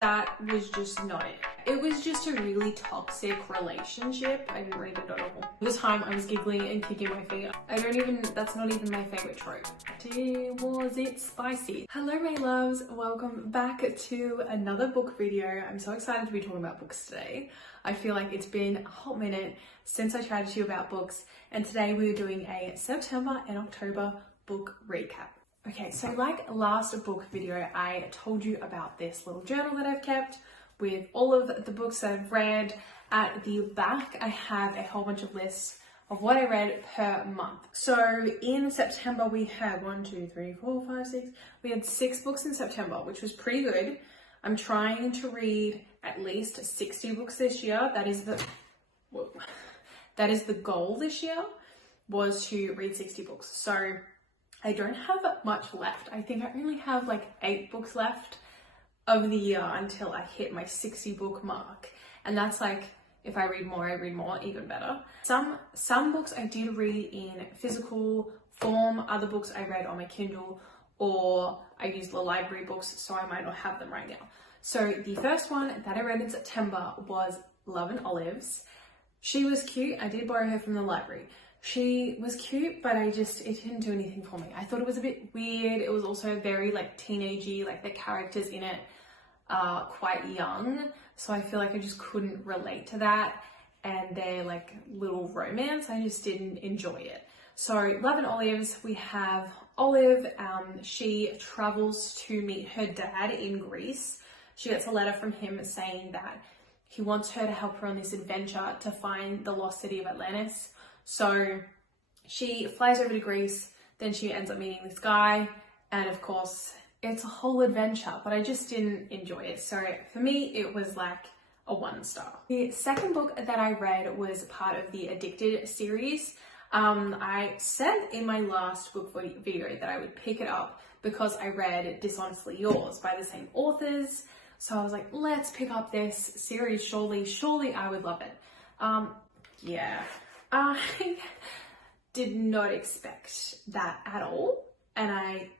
That was just not it. It was just a really toxic relationship. I didn't read it at all. This time I was giggling and kicking my feet. That's not even my favorite trope. Was it spicy? Hello my loves, welcome back to another book video. I'm so excited to be talking about books today. I feel like it's been a hot minute since I chatted to you about books, and today we're doing a September and October book recap. Okay, so like last book video, I told you about this little journal that I've kept with all of the books that I've read. At the back, I have a whole bunch of lists of what I read per month. So in September, we had 6 books in September, which was pretty good. I'm trying to read at least 60 books this year. That is the goal this year, was to read 60 books. So I don't have much left. I think I only have like 8 books left of the year until I hit my 60 book mark. And that's like, if I read more, even better. Some books I did read in physical form. Other books I read on my Kindle, or I used the library books, so I might not have them right now. So the first one that I read in September was Love and Olives. She was cute. I did borrow her from the library. She was cute, but it didn't do anything for me. I thought it was a bit weird. It was also very like teenagey, like the characters in it are quite young. So I feel like I just couldn't relate to that. And their like little romance, I just didn't enjoy it. So Love and Olives, we have Olive. She travels to meet her dad in Greece. She gets a letter from him saying that he wants her to help her on this adventure to find the lost city of Atlantis. So she flies over to Greece, then she ends up meeting this guy, and of course it's a whole adventure, but I just didn't enjoy it. So for me, it was like a 1 star. The second book that I read was part of the Addicted series. I said in my last book video that I would pick it up because I read Dishonestly Yours by the same authors. So I was like, let's pick up this series, surely I would love it. Yeah. I did not expect that at all, and I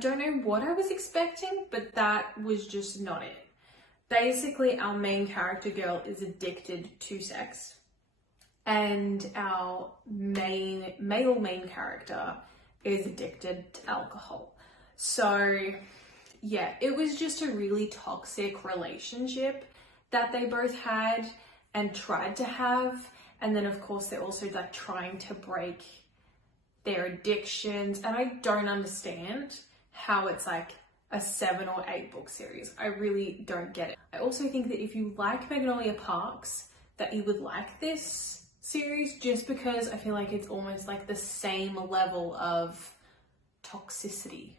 don't know what I was expecting, but that was just not it. Basically, our main character girl is addicted to sex, and our male main character is addicted to alcohol. So yeah, it was just a really toxic relationship that they both had and tried to have. And then of course they're also like trying to break their addictions, and I don't understand how it's like a 7 or 8 book series. I really don't get it. I also think that if you like Magnolia Parks, that you would like this series, just because I feel like it's almost like the same level of toxicity.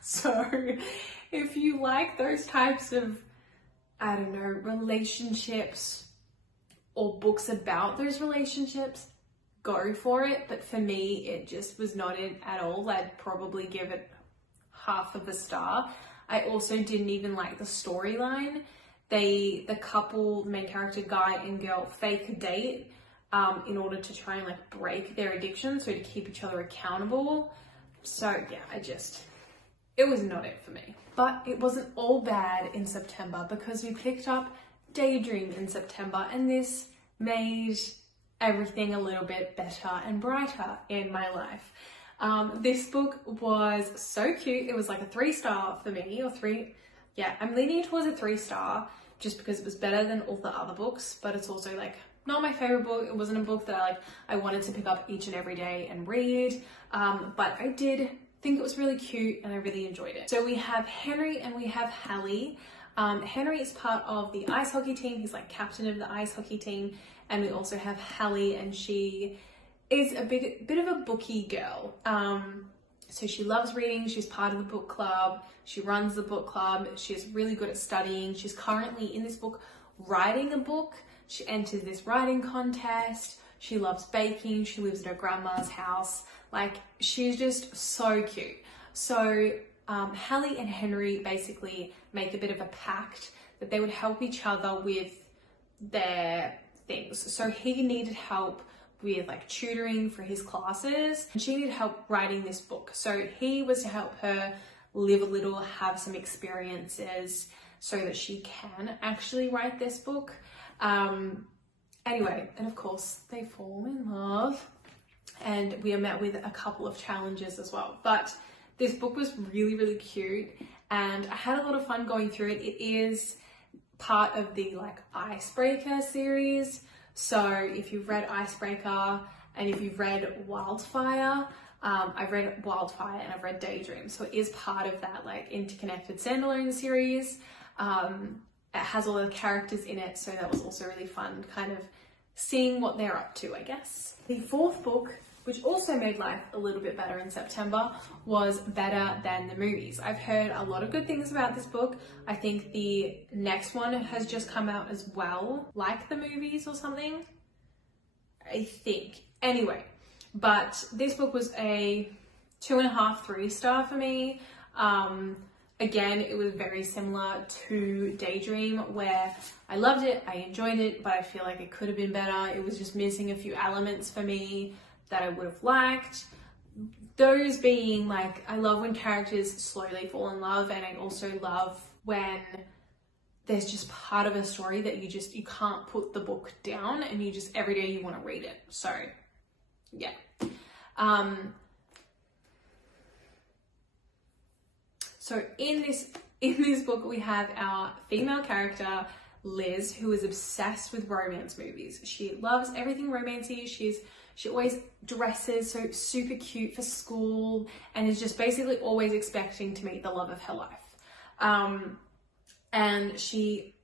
So if you like those types of, I don't know, relationships or books about those relationships, go for it. But for me, it just was not it at all. I'd probably give it half of a star. I also didn't even like the storyline. The couple, the main character, guy and girl, fake a date in order to try and like break their addiction, so to keep each other accountable. So yeah, it was not it for me. But it wasn't all bad in September, because we picked up Daydream in September, and this made everything a little bit better and brighter in my life. This book was so cute. It was like a 3-star for me, or 3. Yeah, I'm leaning towards a 3-star just because it was better than all the other books, but it's also like not my favorite book. It wasn't a book that I wanted to pick up each and every day and read, but I did think it was really cute and I really enjoyed it. So we have Henry and we have Hallie. Henry is part of the ice hockey team. He's like captain of the ice hockey team. And we also have Hallie, and she is a bit of a booky girl. So she loves reading. She's part of the book club. She runs the book club. She's really good at studying. She's currently in this book writing a book. She entered this writing contest. She loves baking. She lives at her grandma's house. Like, she's just so cute. So Hallie and Henry basically make a bit of a pact that they would help each other with their things. So he needed help with like tutoring for his classes, and she needed help writing this book. So he was to help her live a little, have some experiences so that she can actually write this book. Anyway, and of course they fall in love and we are met with a couple of challenges as well. But this book was really, really cute and I had a lot of fun going through it. It is part of the like Icebreaker series. So if you've read Icebreaker and if you've read Wildfire, I've read Wildfire and I've read Daydream. So it is part of that like interconnected standalone series. It has all the characters in it. So that was also really fun, kind of seeing what they're up to, I guess. The fourth book, which also made life a little bit better in September, was Better Than the Movies. I've heard a lot of good things about this book. I think the next one has just come out as well, like the movies or something, I think. Anyway, but this book was a 2.5, 3-star for me. Again, it was very similar to Daydream, where I loved it, I enjoyed it, but I feel like it could have been better. It was just missing a few elements for me that I would have liked. Those being like, I love when characters slowly fall in love, and I also love when there's just part of a story that you can't put the book down and you just every day you want to read it. So yeah. So in this book we have our female character Liz, who is obsessed with romance movies. She loves everything romancy. She always dresses so super cute for school and is just basically always expecting to meet the love of her life. And she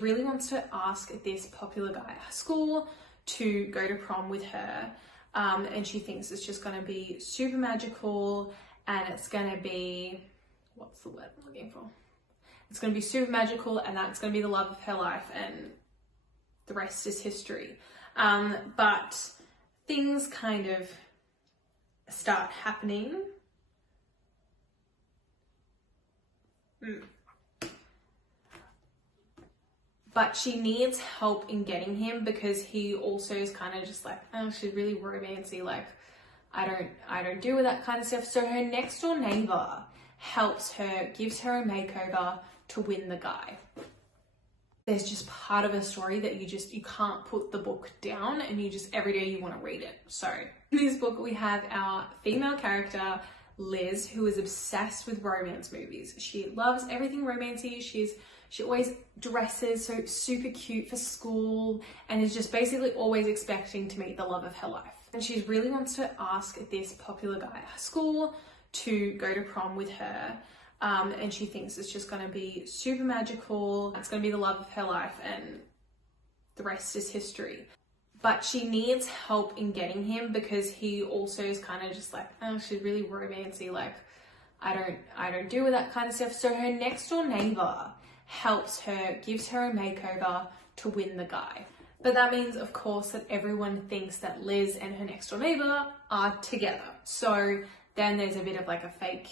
really wants to ask this popular guy at her school to go to prom with her. And she thinks it's just going to be super magical and it's going to be, what's the word I'm looking for? It's going to be super magical and that's going to be the love of her life and the rest is history. But things kind of start happening. But she needs help in getting him because he also is kind of just like, oh, she's really romancy. Like, I don't deal with that kind of stuff. So her next door neighbor helps her, gives her a makeover to win the guy. There's just part of a story that you can't put the book down and you just every day you want to read it. So in this book we have our female character Liz, who is obsessed with romance movies. She loves everything romancy. She always dresses so super cute for school and is just basically always expecting to meet the love of her life. And she really wants to ask this popular guy at her school to go to prom with her. And she thinks it's just going to be super magical. It's going to be the love of her life and the rest is history. But she needs help in getting him because he also is kind of just like, oh, she's really romancy. Like, I don't deal with that kind of stuff. So her next door neighbor helps her, gives her a makeover to win the guy. But that means, of course, that everyone thinks that Liz and her next door neighbor are together. So then there's a bit of like a fake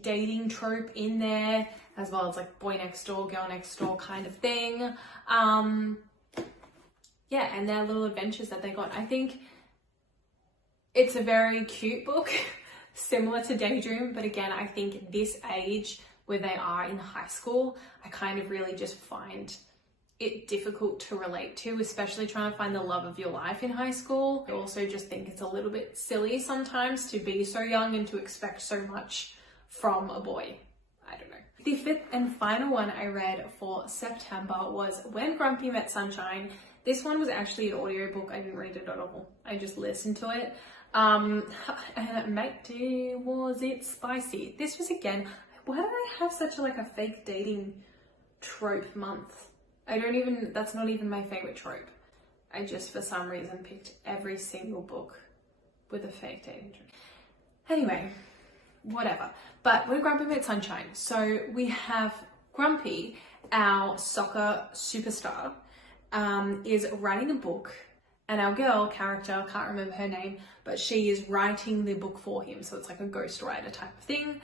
dating trope in there, as well as like boy next door, girl next door kind of thing. Yeah, and their little adventures that they got. I think it's a very cute book, similar to Daydream, but again, I think this age where they are in high school, I kind of really just find it difficult to relate to, especially trying to find the love of your life in high school. I also just think it's a little bit silly sometimes to be so young and to expect so much from a boy. I don't know. The fifth and final one I read for September was When Grumpy Met Sunshine. This one was actually an audiobook. I didn't read it at all. I just listened to it. And mate, was it spicy. This was again, why did I have such like a fake dating trope month? That's not even my favorite trope. I just for some reason picked every single book with a fake dating trope. Anyway, whatever. But When Grumpy Met Sunshine. So we have Grumpy, our soccer superstar, is writing a book, and our girl character, can't remember her name, but she is writing the book for him. So it's like a ghostwriter type of thing.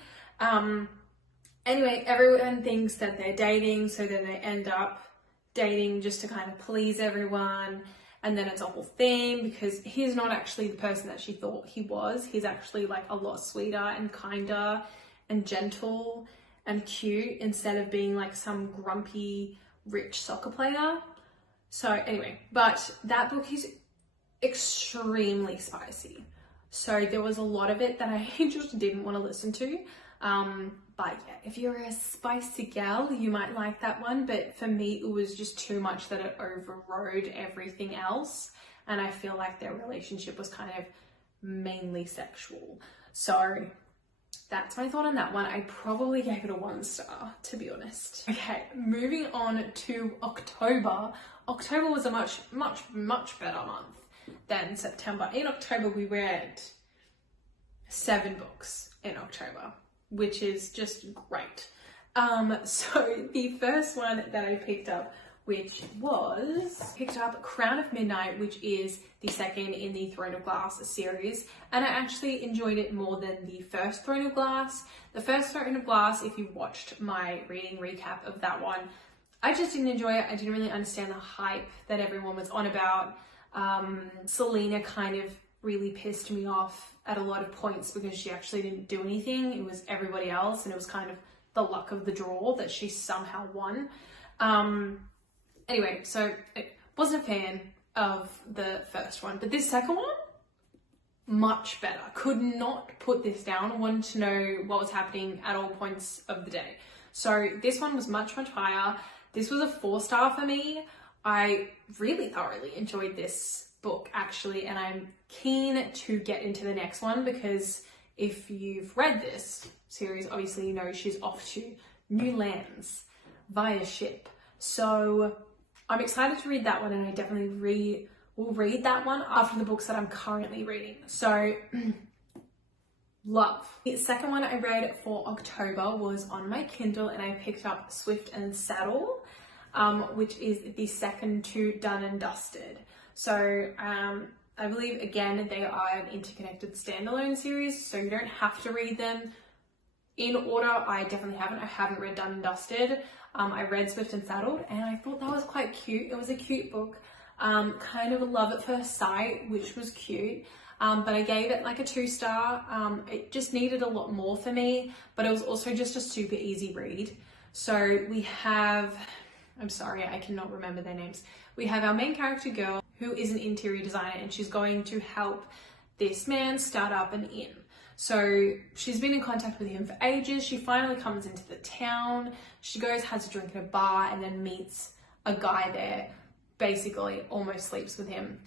Anyway, everyone thinks that they're dating, so then they end up dating just to kind of please everyone. And then it's a whole thing because he's not actually the person that she thought he was. He's actually like a lot sweeter and kinder and gentle and cute instead of being like some grumpy rich soccer player. So anyway, but that book is extremely spicy. So there was a lot of it that I just didn't want to listen to. But yeah, if you're a spicy gal, you might like that one. But for me, it was just too much that it overrode everything else. And I feel like their relationship was kind of mainly sexual. So that's my thought on that one. I probably gave it a 1 star, to be honest. Okay, moving on to October. October was a much better month than September. In October, we read 7 books in October, which is just great. So the first one that I picked up, Crown of Midnight, which is the second in the Throne of Glass series, and I actually enjoyed it more than the first Throne of Glass. The first Throne of Glass, if you watched my reading recap of that one, I just didn't enjoy it. I didn't really understand the hype that everyone was on about. Selena kind of really pissed me off at a lot of points because she actually didn't do anything. It was everybody else, and it was kind of the luck of the draw that she somehow won. Anyway, so I wasn't a fan of the first one, but this second one, much better. Could not put this down. Wanted to know what was happening at all points of the day. So this one was much higher. This was a 4-star for me. I really thoroughly enjoyed this book actually, and I'm keen to get into the next one because if you've read this series, obviously you know she's off to new lands via ship. So I'm excited to read that one, and I definitely will read that one after the books that I'm currently reading. So love. The second one I read for October was on my Kindle, and I picked up Swift and Saddle, which is the second to Done and Dusted. So I believe, again, they are an interconnected standalone series, so you don't have to read them in order. I definitely haven't. I haven't read Done and Dusted. I read Swift and Saddled, and I thought that was quite cute. It was a cute book. Kind of a love at first sight, which was cute. But I gave it like a 2-star. It just needed a lot more for me, but it was also just a super easy read. So we have, I'm sorry, I cannot remember their names. We have our main character girl who is an interior designer, and she's going to help this man start up an inn. So she's been in contact with him for ages. She finally comes into the town. She goes, has a drink at a bar, and then meets a guy there, basically almost sleeps with him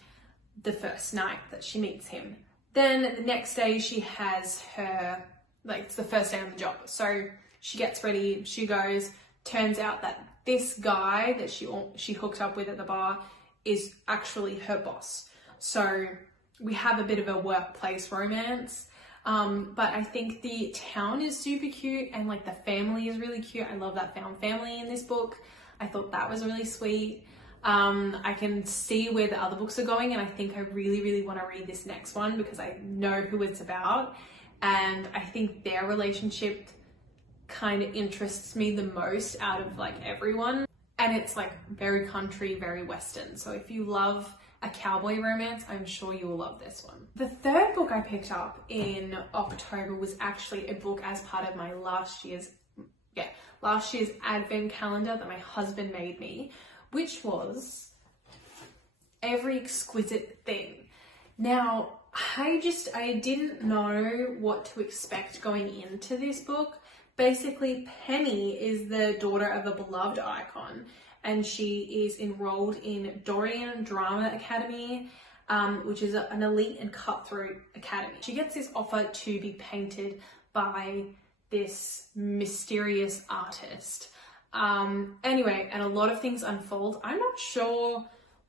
the first night that she meets him. Then the next day she has her, like, it's the first day on the job. So she gets ready, she goes, turns out that this guy that she hooked up with at the bar is actually her boss. So we have a bit of a workplace romance. But I think the town is super cute, and like the family is really cute. I love that found family in this book. I thought that was really sweet. I can see where the other books are going, and I think I really want to read this next one because I know who it's about, and I think their relationship kind of interests me the most out of like everyone. And it's like very country, very western. So if you love a cowboy romance, I'm sure you will love this one. The third book I picked up in October was actually a book as part of my last year's advent calendar that my husband made me, which was Every Exquisite Thing. Now, I didn't know what to expect going into this book. Basically, Penny is the daughter of a beloved icon, and she is enrolled in Dorian Drama Academy, which is an elite and cutthroat academy. She gets this offer to be painted by this mysterious artist. Anyway, and a lot of things unfold. I'm not sure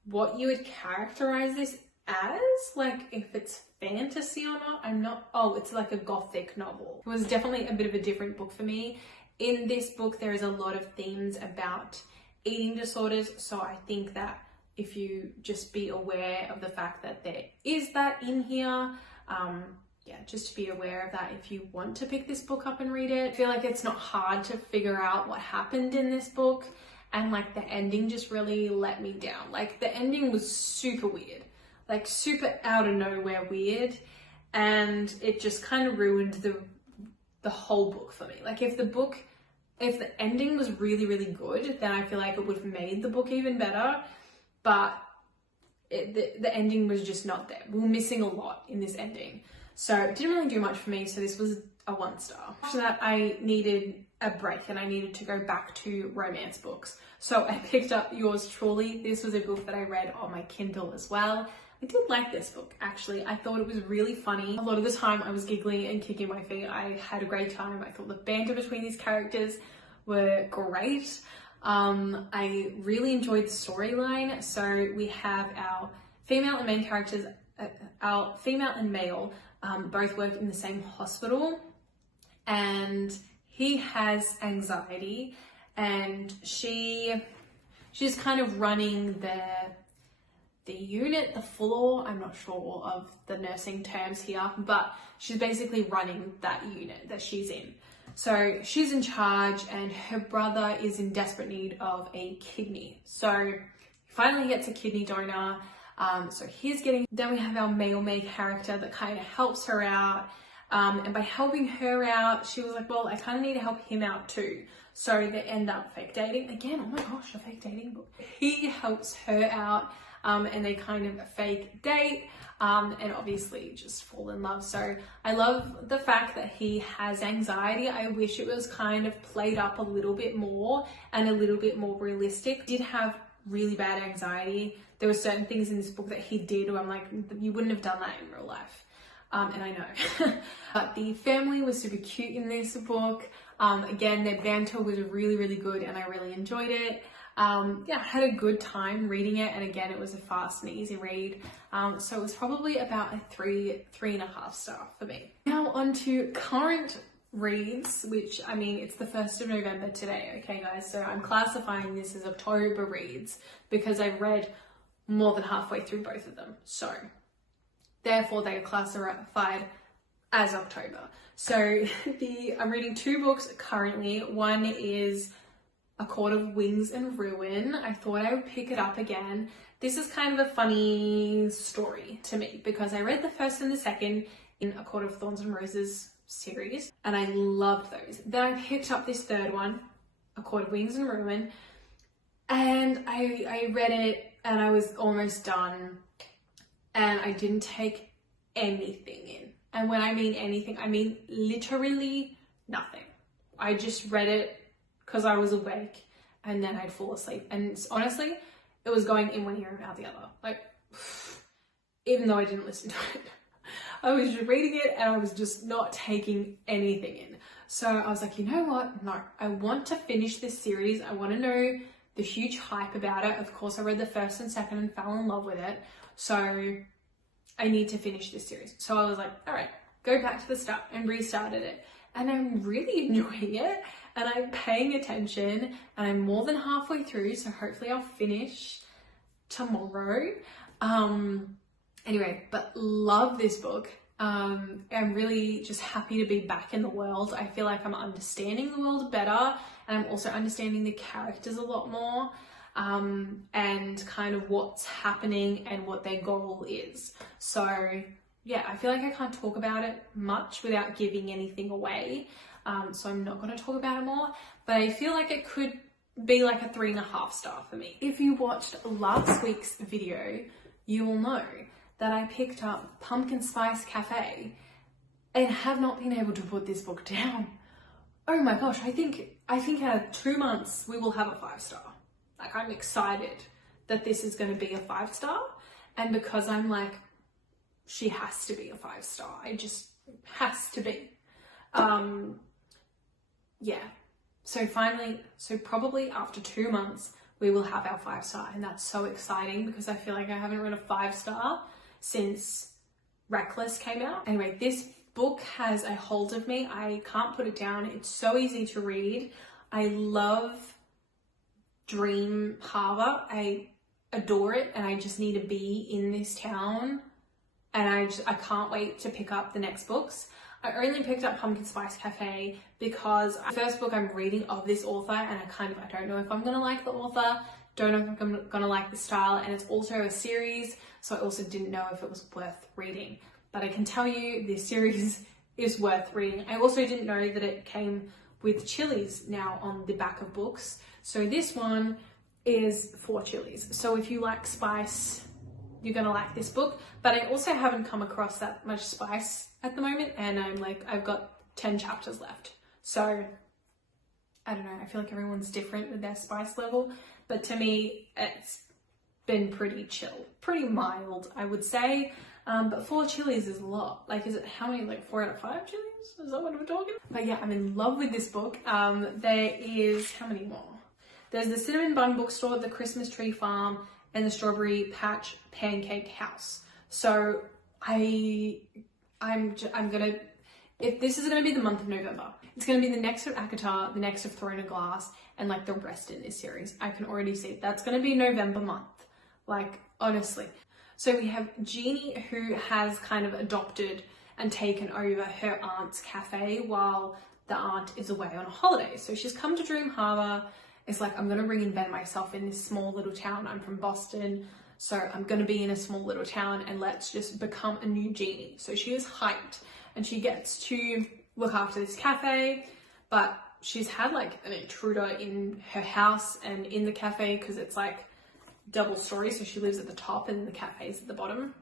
what you would characterize this as, like if it's fantasy or not. It's like a gothic novel. It was definitely a bit of a different book for me. In this book, there is a lot of themes about eating disorders, so I think that if you just be aware of the fact that there is that in here, just to be aware of that if you want to pick this book up and read it. I feel like it's not hard to figure out what happened in this book, and like the ending just really let me down. Like the ending was super weird, like super out of nowhere weird, and it just kind of ruined the whole book for me. Like if the ending was really, really good, then I feel like it would have made the book even better. But the ending was just not there. We were missing a lot in this ending. So it didn't really do much for me. So this was a 1 star. After that, I needed a break and I needed to go back to romance books. So I picked up Yours Truly. This was a book that I read on my Kindle as well. I did like this book, actually. I thought it was really funny. A lot of the time I was giggling and kicking my feet. I had a great time. I thought the banter between these characters were great. I really enjoyed the storyline. So we have our female and main characters, our female and male, both work in the same hospital, and he has anxiety, and she's kind of running the unit, the floor. I'm not sure of the nursing terms here, but she's basically running that unit that she's in. So she's in charge, and her brother is in desperate need of a kidney. So he finally gets a kidney donor. So he's getting, then we have our male main character that kind of helps her out. And by helping her out, she was like, well, I kind of need to help him out too. So they end up fake dating. Again, oh my gosh, a fake dating book. He helps her out, and they kind of fake date. And obviously just fall in love. So I love the fact that he has anxiety. I wish it was kind of played up a little bit more and a little bit more realistic. He did have really bad anxiety. There were certain things in this book that he did where I'm like, you wouldn't have done that in real life. And I know. But the family was super cute in this book. Again, their banter was really, really good and I really enjoyed it. Yeah, I had a good time reading it, and again, it was a fast and easy read. So it was probably about a 3.5 star for me. Now on to current reads, which, I mean, it's the 1st of November today, okay guys? So I'm classifying this as October reads because I've read more than halfway through both of them. So therefore they are classified as October. So I'm reading 2 books currently. One is A Court of Wings and Ruin. I thought I would pick it up again. This is kind of a funny story to me because I read the first and the second in A Court of Thorns and Roses series and I loved those. Then I picked up this third one, A Court of Wings and Ruin, and I read it and I was almost done and I didn't take anything in. And when I mean anything, I mean literally nothing. I just read it because I was awake and then I'd fall asleep. And honestly, it was going in one ear and out the other. Like, even though I didn't listen to it, I was just reading it and I was just not taking anything in. So I was like, you know what? No, I want to finish this series. I want to know the huge hype about it. Of course, I read the first and second and fell in love with it. So I need to finish this series. So I was like, all right, go back to the start, and restarted it. And I'm really enjoying it and I'm paying attention and I'm more than halfway through. So hopefully I'll finish tomorrow. Anyway, but love this book. I'm really just happy to be back in the world. I feel like I'm understanding the world better and I'm also understanding the characters a lot more. And kind of what's happening and what their goal is. So yeah, I feel like I can't talk about it much without giving anything away. So I'm not going to talk about it more, but I feel like it could be like a 3.5 star for me. If you watched last week's video, you will know that I picked up Pumpkin Spice Cafe and have not been able to put this book down. Oh my gosh, I think out of 2 months we will have a 5 star. Like, I'm excited that this is going to be a 5 star. And because I'm like, she has to be a 5 star. It just has to be. Yeah. So probably after 2 months, we will have our 5 star. And that's so exciting because I feel like I haven't read a 5 star since Reckless came out. Anyway, this book has a hold of me. I can't put it down. It's so easy to read. I love Dream Harbor. I adore it and I just need to be in this town, and I can't wait to pick up the next books. I only picked up Pumpkin Spice Cafe because the first book I'm reading of this author, and I don't know if I'm gonna like the author, don't know if I'm gonna like the style, and it's also a series, so I also didn't know if it was worth reading. But I can tell you this series is worth reading. I also didn't know that it came with chilies now on the back of books. So this one is 4 chilies. So if you like spice, you're gonna like this book. But I also haven't come across that much spice at the moment, and I've got 10 chapters left. So I don't know, I feel like everyone's different with their spice level, but to me, it's been pretty chill, pretty mild, I would say. But 4 chilies is a lot. Like, is it how many? Like 4 out of 5 chilies? Is that what we're talking? But yeah, I'm in love with this book. There is, how many more? There's the Cinnamon Bun Bookstore, the Christmas Tree Farm, and the Strawberry Patch Pancake House. So I'm gonna, if this is gonna be the month of November, it's gonna be the next of ACOTAR, the next of Throne of Glass, and like the rest in this series. I can already see that's gonna be November month. Like, honestly. So we have Jeannie, who has kind of adopted and taken over her aunt's cafe while the aunt is away on a holiday. So she's come to Dream Harbour. It's like, I'm gonna reinvent myself in this small little town. I'm from Boston, so I'm gonna be in a small little town and let's just become a new Jeannie. So she is hyped and she gets to look after this cafe, but she's had like an intruder in her house and in the cafe because it's like double story. So she lives at the top and the cafe's at the bottom.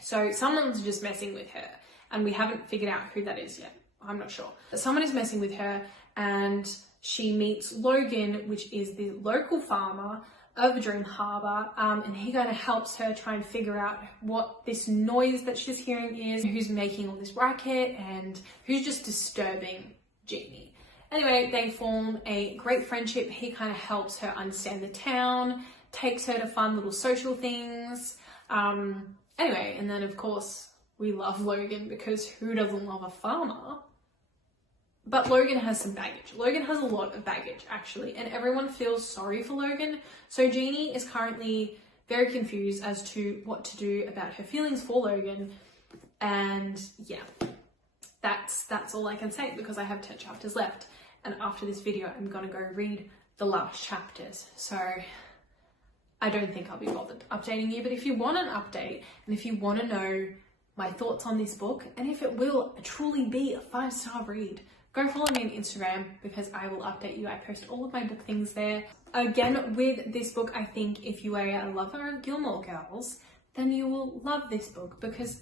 So someone's just messing with her and we haven't figured out who that is yet. I'm not sure. But someone is messing with her and she meets Logan, which is the local farmer of Dream Harbour, and he kind of helps her try and figure out what this noise that she's hearing is, who's making all this racket, and who's just disturbing Jeannie. Anyway, they form a great friendship. He kind of helps her understand the town, takes her to fun little social things. Anyway, and then of course we love Logan because who doesn't love a farmer? But Logan has some baggage. Logan has a lot of baggage, actually, and everyone feels sorry for Logan. So Jeannie is currently very confused as to what to do about her feelings for Logan. And yeah, that's all I can say because I have 10 chapters left. And after this video, I'm gonna go read the last chapters. So I don't think I'll be bothered updating you, but if you want an update and if you want to know my thoughts on this book and if it will truly be a 5-star read, go follow me on Instagram because I will update you. I post all of my book things there. Again, with this book, I think if you are a lover of Gilmore Girls, then you will love this book because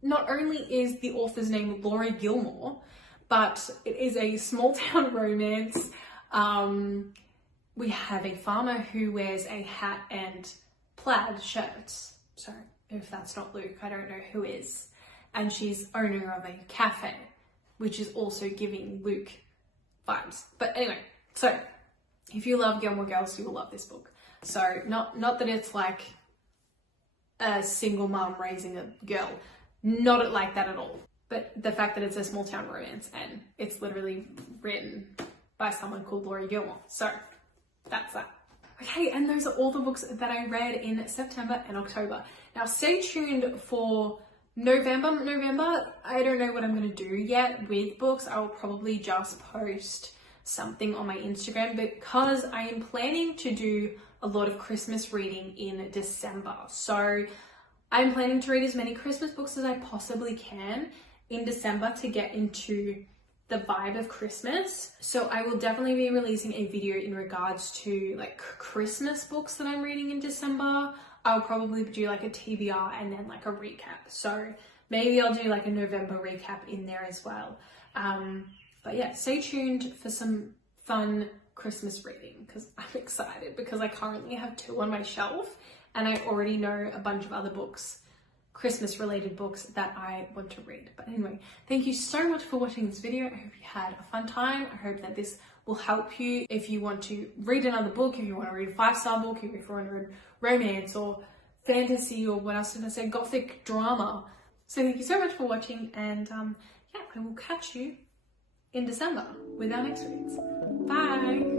not only is the author's name Laurie Gilmore, but it is a small town romance. We have a farmer who wears a hat and plaid shirts. So if that's not Luke, I don't know who is. And she's owner of a cafe, which is also giving Luke vibes. But anyway, so if you love Gilmore Girls, you will love this book. So not that it's like a single mom raising a girl, not like that at all. But the fact that it's a small town romance and it's literally written by someone called Laurie Gilmore. So that's that. Okay, and those are all the books that I read in September and October. Now stay tuned for November, I don't know what I'm going to do yet with books. I will probably just post something on my Instagram because I am planning to do a lot of Christmas reading in December. So I'm planning to read as many Christmas books as I possibly can in December to get into the vibe of Christmas. So I will definitely be releasing a video in regards to like Christmas books that I'm reading in December. I'll probably do like a TBR and then like a recap. So maybe I'll do like a November recap in there as well. But yeah, stay tuned for some fun Christmas reading because I'm excited because I currently have 2 on my shelf and I already know a bunch of other books, Christmas related books that I want to read. But anyway, thank you so much for watching this video. I hope you had a fun time. I hope that this will help you if you want to read another book, if you want to read a 5-star book, if you want to read romance or fantasy or what else did I say, gothic drama. So thank you so much for watching and yeah, I will catch you in December with our next reads. Bye!